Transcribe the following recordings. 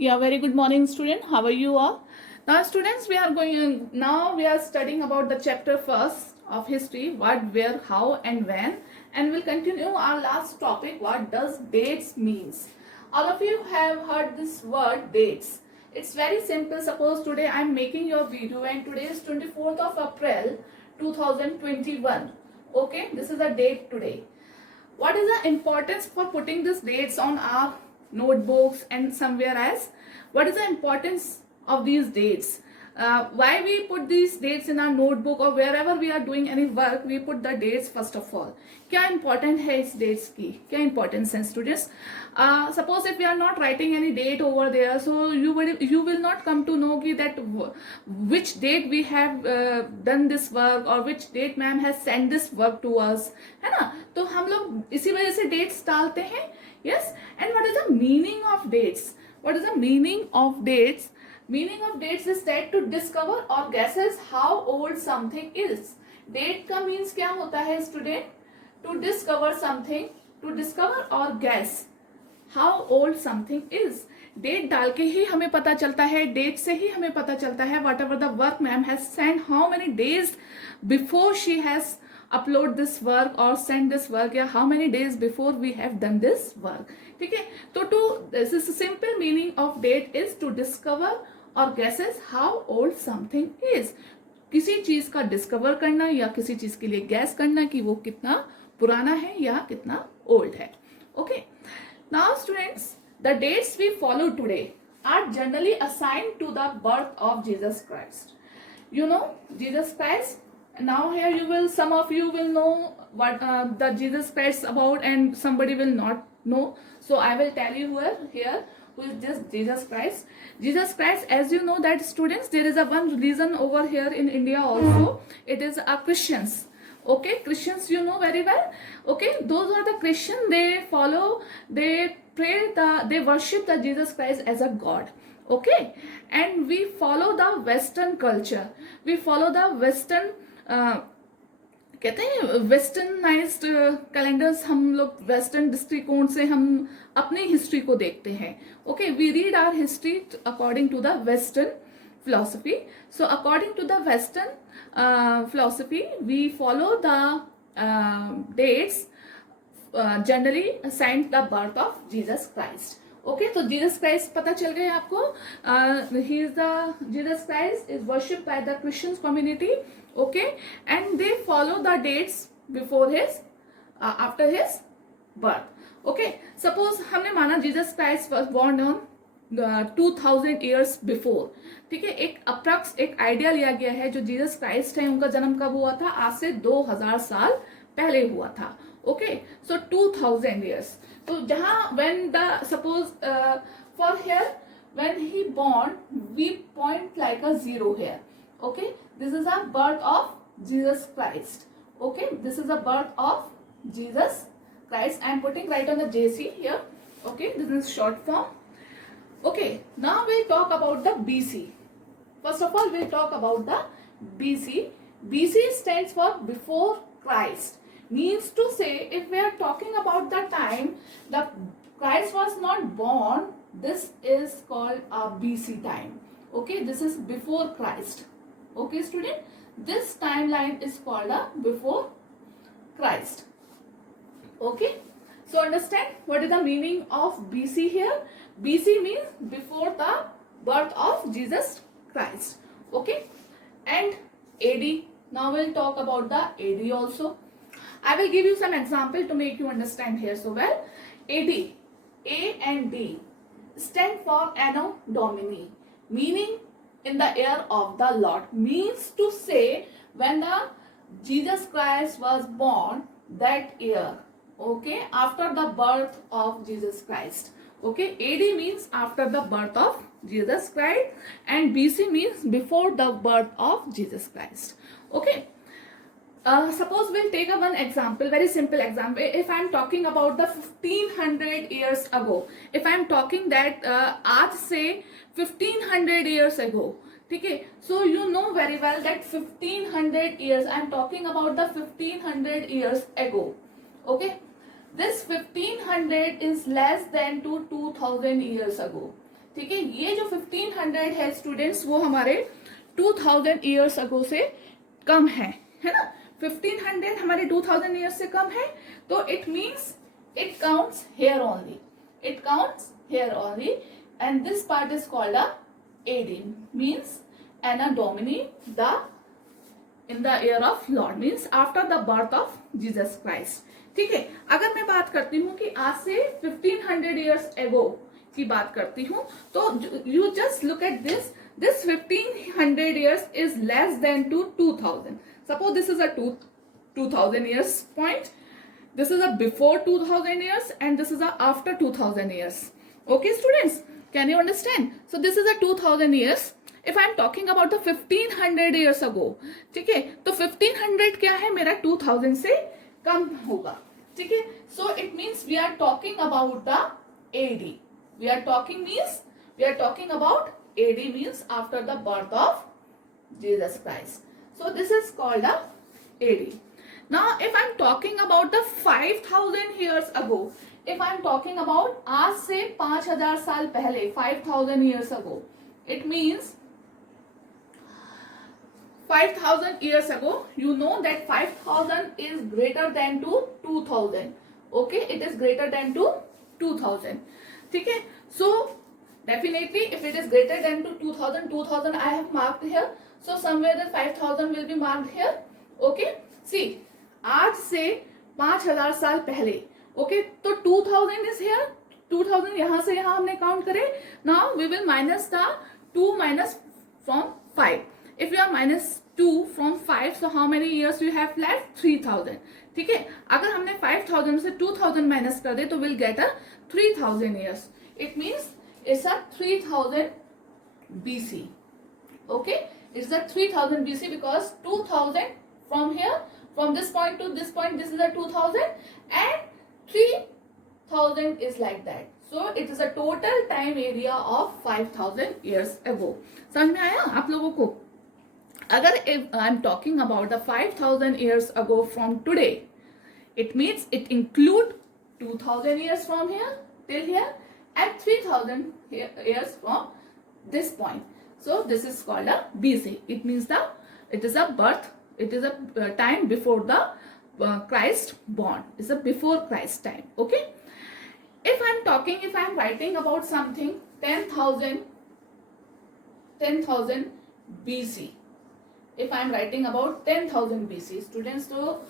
Yeah, very good morning, student. How are you all? Now, students, we are studying about the chapter first of history, what, where, how, and when, and we'll continue our last topic, what does dates means. All of you have heard this word dates. It's very simple. Suppose today I'm making your video and today is 24th of April 2021. Okay, this is the date today. What is the importance for putting these dates on our notebooks and somewhere else? What is the importance of these dates? Why we put these dates in our notebook or wherever we are doing any work, we put the dates first of all. क्या important है इस dates की? क्या importance है students? Suppose if we are not writing any date over there, so you will not come to know कि that which date we have done this work or which date ma'am has sent this work to us, है ना? तो हम लोग इसी वजह से dates डालते हैं. Yes, and what is the meaning of dates? What is the meaning of dates? Meaning of dates is that to discover or guesses how old something is. Date का means क्या होता है student? To discover something, to discover or guess how old something is. Date डाल के ही हमें पता चलता है, date से ही हमें पता चलता है whatever the work ma'am has sent, how many days before she has upload this work or send this work, या how many days before we have done this work. ठीक है, तो this is simple meaning of date is to discover or guesses how old something is. किसी चीज का discover करना या किसी चीज के लिए गैस करना कि वो कितना पुराना है या कितना ओल्ड है. Okay, now students, the dates we follow today are generally assigned to the birth of Jesus Christ. You know Jesus Christ. Now here some of you will know what the Jesus Christ about, and somebody will not know. So I will tell you here who is this Jesus Christ. Jesus Christ, as you know that students, there is a one religion over here in India also. It is a Christians. Okay, Christians you know very well. Okay, those are the Christians. They follow, they pray, they worship the Jesus Christ as a God. Okay, and we follow the Western culture. We follow the Western कहते हैं westernised calendars. हम लोग western दृष्टिकोण से हम अपनी history को देखते हैं. Okay, we read our history according to the western philosophy. So according to the Western philosophy, we follow the dates generally assigned the birth of Jesus Christ. Okay, so Jesus Christ पता चल गया आपको. He is the Jesus Christ is worshipped by the Christian community. Okay, and they follow the dates before his after his birth. Okay, suppose हमने माना Jesus Christ was born on 2000 years before. ठीक है, एक approx एक idea लिया गया है. जो जीसस क्राइस्ट है उनका जन्म कब हुआ था? आज से 2000 साल पहले हुआ था. ओके, सो 2000 years. तो जहां when the suppose for here when he born we point like a zero here. Okay, this is a birth of Jesus Christ. Okay, this is a birth of Jesus Christ. I am putting right on the JC here. Okay, this is short form. Okay, now we'll talk about the BC. First of all, we'll talk about the BC. BC stands for before Christ. Means to say, if we are talking about the time the Christ was not born, this is called a BC time. Okay, this is before Christ. Okay, student, this timeline is called a before Christ. Okay, so understand what is the meaning of BC here. BC means before the birth of Jesus Christ. Okay, and AD. Now we'll talk about the AD also. I will give you some example to make you understand here so well. AD, A and D stand for Anno Domini, meaning in the year of the Lord. Means to say when the Jesus Christ was born that year. Okay, after the birth of Jesus Christ. Okay, AD means after the birth of Jesus Christ and BC means before the birth of Jesus Christ. Okay, suppose we'll take one example, very simple example. If I am talking about the 1500 years ago, if I am talking that आज से 1500 years ago, ठीक है, so you know very well that 1500 years, I am talking about the 1500 years ago. Okay, this 1500 is less than to 2000 years ago. ठीक है, ये जो 1500 है students वो हमारे 2000 ईयर्स अगो से कम है ना। 1500 हमारे 2000 ईयर्स से कम है, तो it means it counts here only. It counts here only, and this part is called a AD, means Anno Domini, the in the year of Lord, means after the birth of Jesus Christ. ठीक है, अगर मैं बात करती हूँ कि आज से 1500 years ago की बात करती हूँ, तो you just look at this. This 1500 years is less than to 2000. Suppose this is a 2000 years point. This is a before 2000 years and this is a after 2000 years. Okay students, can you understand? So this is a 2000 years. If I am talking about the 1500 years ago, ठीक है, तो 1500 क्या है मेरा 2000 से कम होगा, ठीक है. So it means we are talking about the AD. We are talking about AD, means after the birth of Jesus Christ. So this is called a AD. Now if I'm talking about the 5000 years ago, if I'm talking about आज से 5000 साल पहले, 5000 years ago, it means 5000 years ago, you know that 5000 is greater than to 2000. Okay, it is greater than to 2000. ठीक है, so definitely if it is greater than to 2000 I have marked here, so somewhere the 5000 will be marked here. Okay, see, आज से 5000 साल पहले, okay, तो 2000 is here, 2000 यहां से यहां हमने काउंट करे. Now we will minus the 2 minus from 5. If you are minus 2 from 5, so how many years you have left? 3000. ठीक है, अगर हमने 5000 से 2000 माइनस कर दे तो will get a 3000 years. It means it's a 3000 BC. Okay, it's a 3000 BC because 2000 from here, from this point to this point, this is a 2000 and 3000 is like that. So it is a total time area of 5000 years ago. समझ में आया आप लोगों को? अगर I am talking about the 5000 years ago from today, it means it include 2000 years from here till here and 3000 years from this point. So this is called a BC. It means it is a birth. It is a time before the Christ born. It's a before Christ time. Okay. If I'm writing about something 10,000 BC. If I'm writing about 10,000 BC, students, so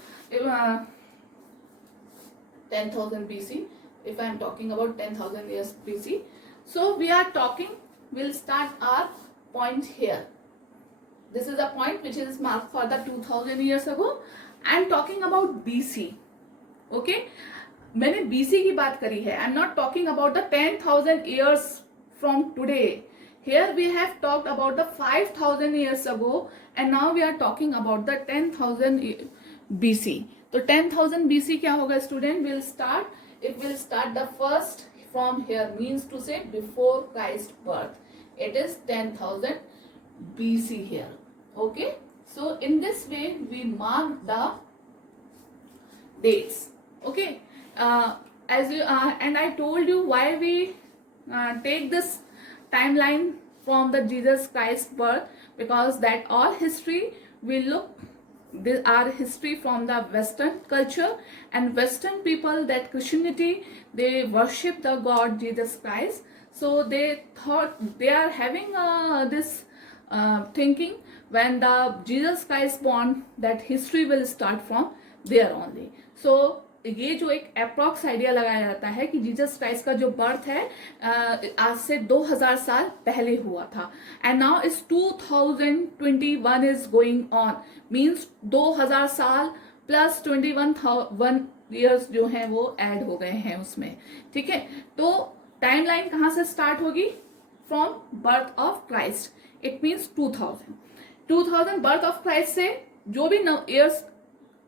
10,000 BC. If I'm talking about 10,000 years BC, so we'll start our point here. This is a point which is marked for the 2000 years ago. I am talking about BC. Okay, मैंने BC की बात करी है. I am not talking about the 10,000 years from today. Here we have talked about the 5000 years ago and now we are talking about the 10,000 BC. तो 10,000 BC क्या होगा student? It will start the first from here, means to say before Christ birth. It is 10,000 BC here. Okay, so in this way we mark the dates. Okay, as you and I told you why we take this timeline from the Jesus Christ birth, because that all history we look our history from the Western culture, and Western people, that Christianity, they worship the God Jesus Christ. So they thought they are having this thinking when the Jesus Christ born, that history will start from there only. So ये जो एक approx idea लगाया जाता है कि Jesus Christ का जो birth है आज से 2000 साल पहले हुआ था, and now is 2021 is going on, means 2000 साल प्लस 21 ईयर्स जो हैं वो ऐड हो गए हैं उसमें. ठीक है, तो टाइमलाइन कहाँ से स्टार्ट होगी? From birth of Christ. It means 2000 birth of Christ से जो भी ईयर्स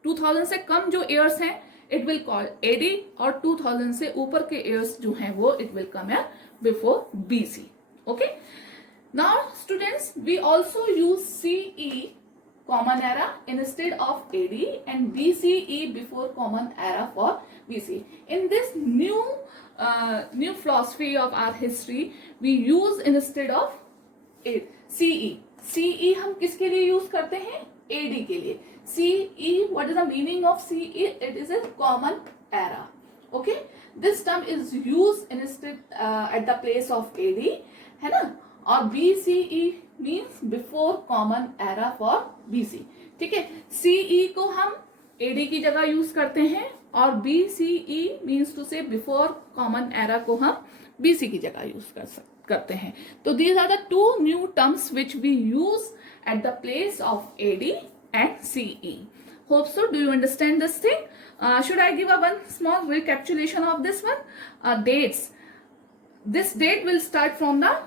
2000 से कम जो ईयर्स हैं इट विल कॉल एडी, और 2000 से ऊपर के ईयर्स जो हैं वो it will come before BC. Okay, now students we also use CE common era instead of AD and BCE before common era for BC. In this new new philosophy of our history we use instead of CE. CE हम किसके लिए use करते हैं? AD के लिए. CE, what is the meaning of CE? It is a common era. Okay, this term is used instead at the place of AD, है ना? और BCE means before common era for BC. ठीक है, CE को हम AD की जगह use करते हैं और BCE means to say before common era को हम BC की जगह यूज करते हैं. तो these are the two new terms which we use at the place of AD and CE. Hope so. Do you understand this thing? Should I give a one small recapitulation of this one? Dates. This date will start from the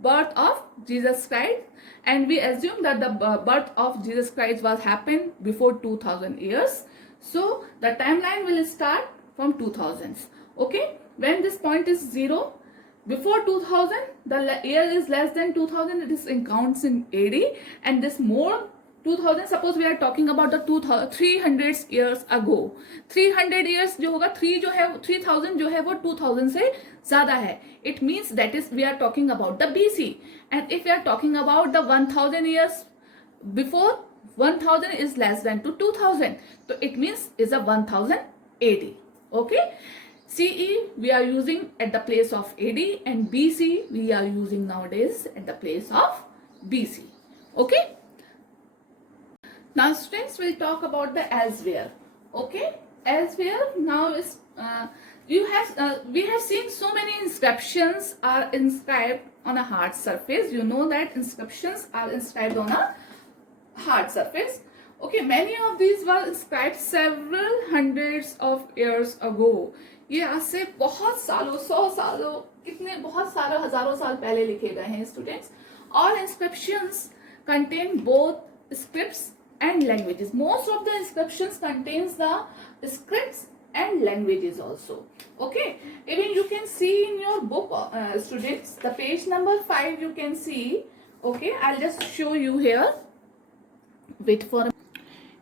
birth of Jesus Christ, and we assume that the birth of Jesus Christ was happened before 2000 years. So the timeline will start from 2000s. Okay, when this point is 0, before 2000, the year is less than 2000, it is in counts in AD, and this more 2000, suppose we are talking about the 300 years ago. 300 years जो होगा, 3 जो है 3000 जो है वो 2000 से ज़्यादा है. It means that is we are talking about the BC. And if we are talking about the 1000 years before, 1000 is less than to 2000. So it means is a 1000 AD. Okay. CE we are using at the place of AD, and BC we are using nowadays at the place of BC. Okay. Now students will talk about the elsewhere. Okay, elsewhere now is we have seen so many inscriptions are inscribed on a hard surface. You know that inscriptions are inscribed on a hard surface. Okay, many of these were inscribed several hundreds of years ago. ये आज से बहुत सालों, 100 सालों, कितने बहुत सालों, हजारों साल पहले लिखे गए हैं students. All inscriptions contain both scripts and languages. Most of the inscriptions contains the scripts and languages also. Okay, even you can see in your book, students, the page number 5 you can see. Okay, I'll just show you here. Wait for a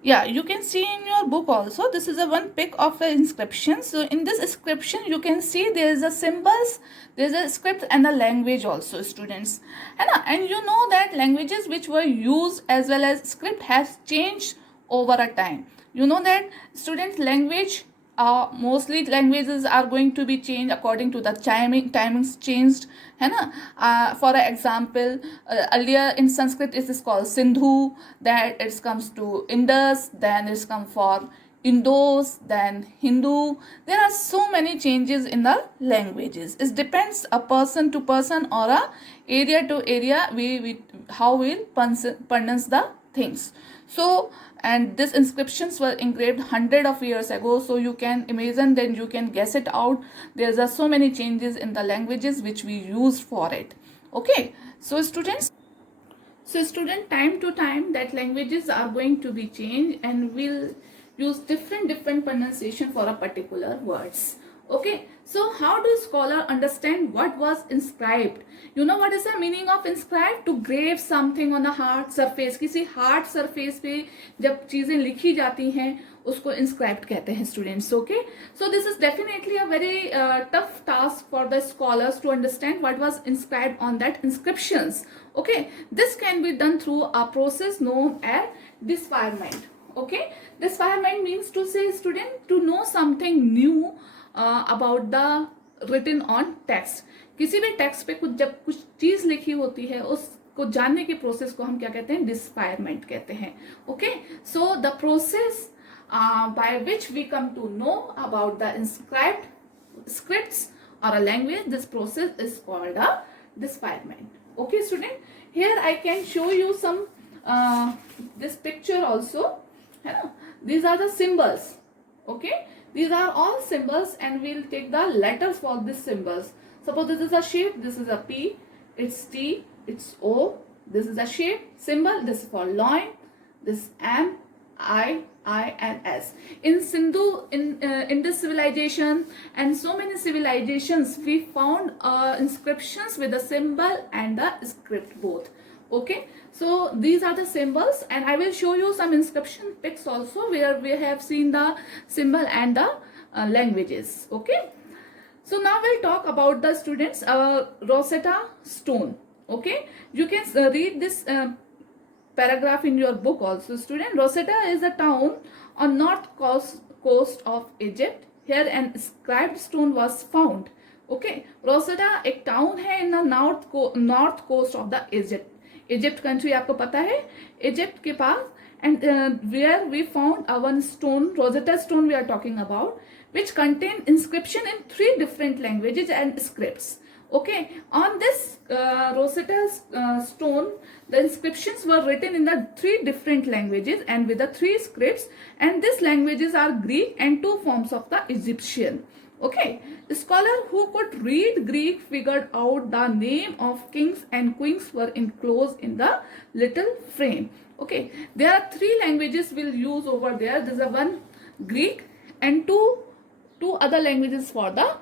Yeah, you can see in your book also. This is a one pic of an inscription. So in this inscription, you can see there is a symbols, there is a script and a language also, students. And you know that languages which were used as well as script has changed over a time. You know that students, language, mostly languages are going to be changed according to the timings changed. For example, earlier in Sanskrit it is called Sindhu, then it comes to Indus, then it's come for Indos, then Hindu. There are so many changes in the languages. It depends a person to person or a area to area how we'll pronounce the things. So, and these inscriptions were engraved hundred of years ago, so you can imagine, then you can guess it out. There are so many changes in the languages which we use for it. Okay, so student, time to time that languages are going to be changed, and we'll use different pronunciation for a particular words. Okay, so how do scholar understand what was inscribed? You know what is the meaning of inscribed? To grave something on a hard surface. किसी hard surface पे जब चीजें लिखी जाती हैं उसको inscribed कहते हैं students. Okay, so this is definitely a very tough task for the scholars to understand what was inscribed on that inscriptions. Okay, this can be done through a process known as disparment. Okay, disparment means to say, student, to know something new about the written on text. किसी भी text पे जब कुछ चीज लिखी होती है उसको जानने के प्रोसेस को हम क्या कहते हैं? डिस्पायरमेंट कहते हैं. Okay, so the process by which we come to know about the inscribed scripts or a language, this process is called a disparment. Okay, student, here I can show you some this picture also. These are the symbols. Okay, these are all symbols, and we'll take the letters for these symbols. Suppose this is a shape, this is a P, it's T, it's O. This is a shape symbol, this is for loin, this M, I and S. In Sindhu, in this civilization and so many civilizations, we found inscriptions with the symbol and the script both. Okay, so these are the symbols, and I will show you some inscription pics also where we have seen the symbol and the languages. Okay, So now we'll talk about the students Rosetta Stone. Okay, you can read this paragraph in your book also. Student, Rosetta is a town on coast of Egypt. Here an inscribed stone was found. Okay, Rosetta एक town है in the north coast of the Egypt country. आपको पता है Egypt के पास, and where we found a one stone, Rosetta Stone we are talking about, which contain inscription in 3 different languages and scripts. Okay, on this Rosetta stone, the inscriptions were written in the 3 different languages and with the 3 scripts, and these languages are Greek and 2 forms of the Egyptian. Okay, the scholar who could read Greek figured out the name of kings and queens were enclosed in the little frame. Okay, there are 3 languages we'll use over there. There's a one Greek and two other languages for the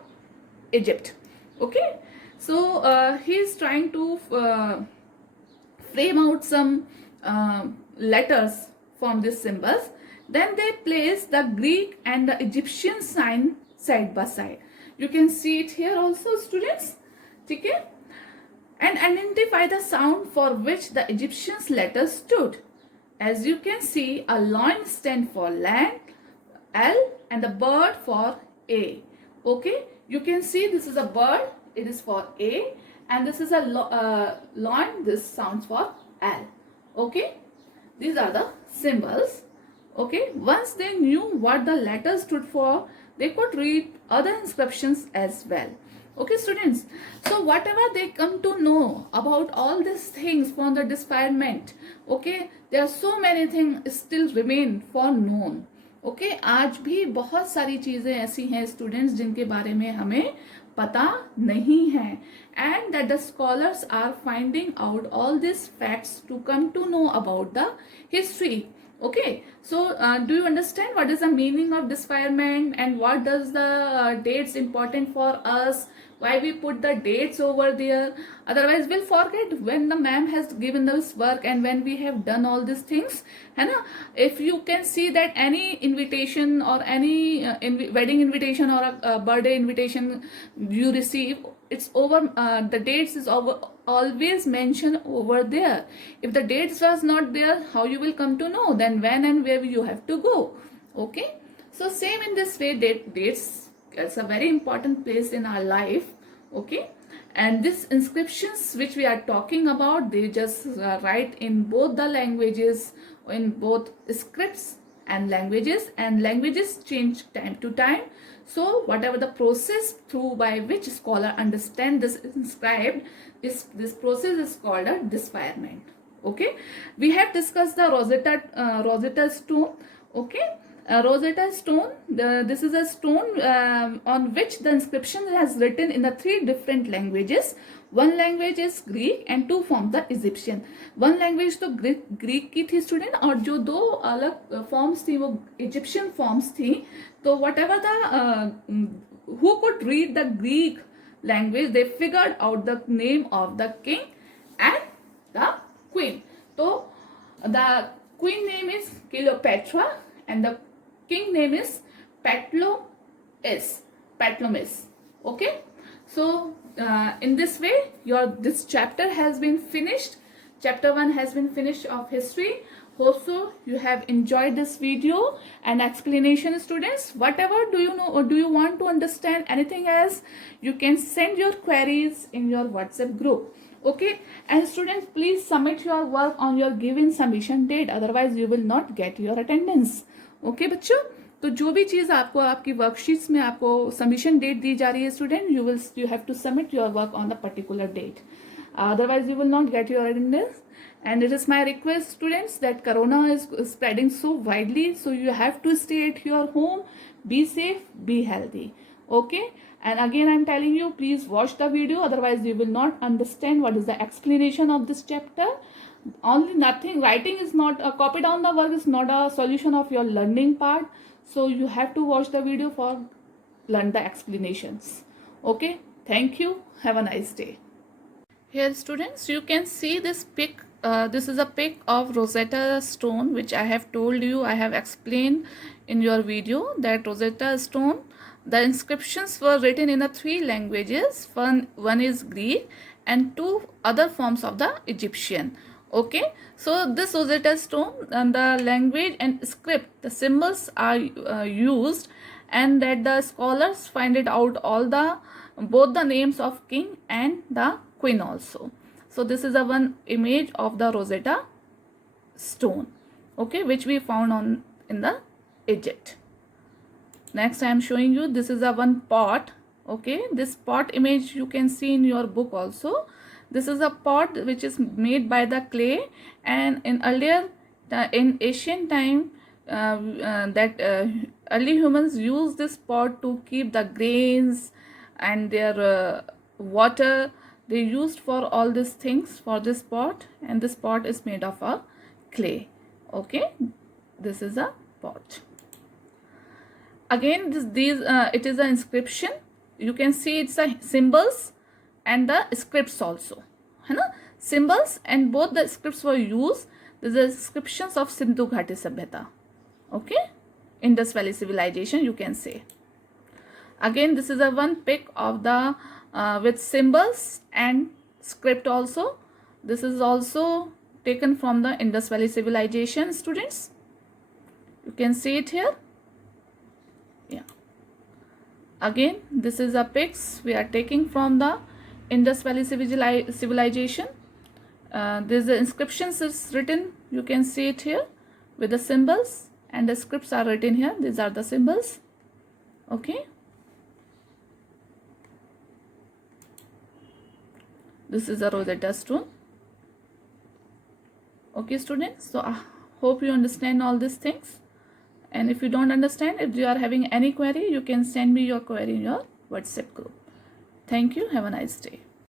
Egypt. Okay, so he is trying to frame out some letters from these symbols. Then they place the Greek and the Egyptian sign side by side. You can see it here also, students. Okay, and identify the sound for which the Egyptians letters stood. As you can see, a lion stands for land, L, and the bird for A. Okay, you can see this is a bird, it is for A, and this is a lion, this sounds for L. Okay, these are the symbols. Okay, once they knew what the letters stood for, they could read other inscriptions as well. Okay, students, so whatever they come to know about all these things from the Disparment, okay, there are so many things still remain for known. Okay, आज भी बहुत सारी चीज़ें ऐसी हैं students जिनके बारे में हमें पता नहीं है, and that the scholars are finding out all these facts to come to know about the history. Okay, so do you understand what is the meaning of Disparment and what does the dates important for us? Why we put the dates over there? Otherwise we'll forget when the ma'am has given this work and when we have done all these things. है ना? If you can see that any invitation or any wedding invitation or a birthday invitation you receive, it's over, the dates is over, always mentioned over there. If the dates was not there, how you will come to know then when and where you have to go? Okay, so same in this way, dates, it's a very important place in our life. Okay, and these inscriptions which we are talking about, they just write in both the languages, in both scripts and languages change time to time. So whatever the process through by which scholar understand this inscribed, this process is called a Disparment. Okay, we have discussed the Rosetta Stone. Okay, Rosetta Stone, this is a stone on which the inscription has written in the 3 different languages. One language is Greek and 2 forms the Egyptian. One language तो Greek की थी student, और जो 2 अलग forms थी वो Egyptian forms थी. तो whatever the who could read the Greek language, they figured out the name of the king and the queen. So the queen name is Cleopatra and the king name is Ptolemy. Okay, so in this way this chapter has been finished. Chapter 1 has been finished of history. Hope so you have enjoyed this video and explanation, students. Whatever do you know or do you want to understand anything else, you can send your queries in your WhatsApp group. Okay, and students, please submit your work on your given submission date, otherwise you will not get your attendance. Okay बच्चों, तो जो भी चीज़ आपको आपकी worksheets में आपको submission date दी जा रही है student, you have to submit your work on the particular date, otherwise you will not get your attendance. And it is my request, students, that corona is spreading so widely, so you have to stay at your home, be safe, be healthy. Okay, and again I'm telling you, please watch the video, otherwise you will not understand what is the explanation of this chapter. Only nothing, writing is not a copy down the work is not a solution of your learning part, so you have to watch the video for learn the explanations. Okay, thank you, have a nice day. Here students, you can see this pic. This is a pic of Rosetta Stone, which I have told you, I have explained in your video that Rosetta Stone The inscriptions were written in the 3 languages. One is Greek and 2 other forms of the Egyptian. Okay, so this Rosetta Stone and the language and script, the symbols are used, and that the scholars find it out all the both the names of king and the queen also. So this is a one image of the Rosetta Stone, okay, which we found on in the Egypt. Next I am showing you, this is a one pot. Okay, this pot image you can see in your book also. This is a pot which is made by the clay, and in earlier in ancient time early humans used this pot to keep the grains and their water. They used for all these things for this pot, and this pot is made of a clay. Okay, this is a pot. Again, it is an inscription. You can see it's a symbols and the scripts also, है ना? Symbols and both the scripts were used. These are inscriptions of Sindhu Ghati Sabhyata. Okay, Indus Valley civilization, you can say. Again, this is a one pic of the with symbols and script also. This is also taken from the Indus Valley civilization, students. You can see it here. Yeah. Again, this is a pics we are taking from the Indus Valley civilization. There's the inscriptions is written. You can see it here with the symbols, and the scripts are written here. These are the symbols. Okay. This is a Rosetta Stone. Okay, students. So I hope you understand all these things. And if you don't understand, if you are having any query, you can send me your query in your WhatsApp group. Thank you. Have a nice day.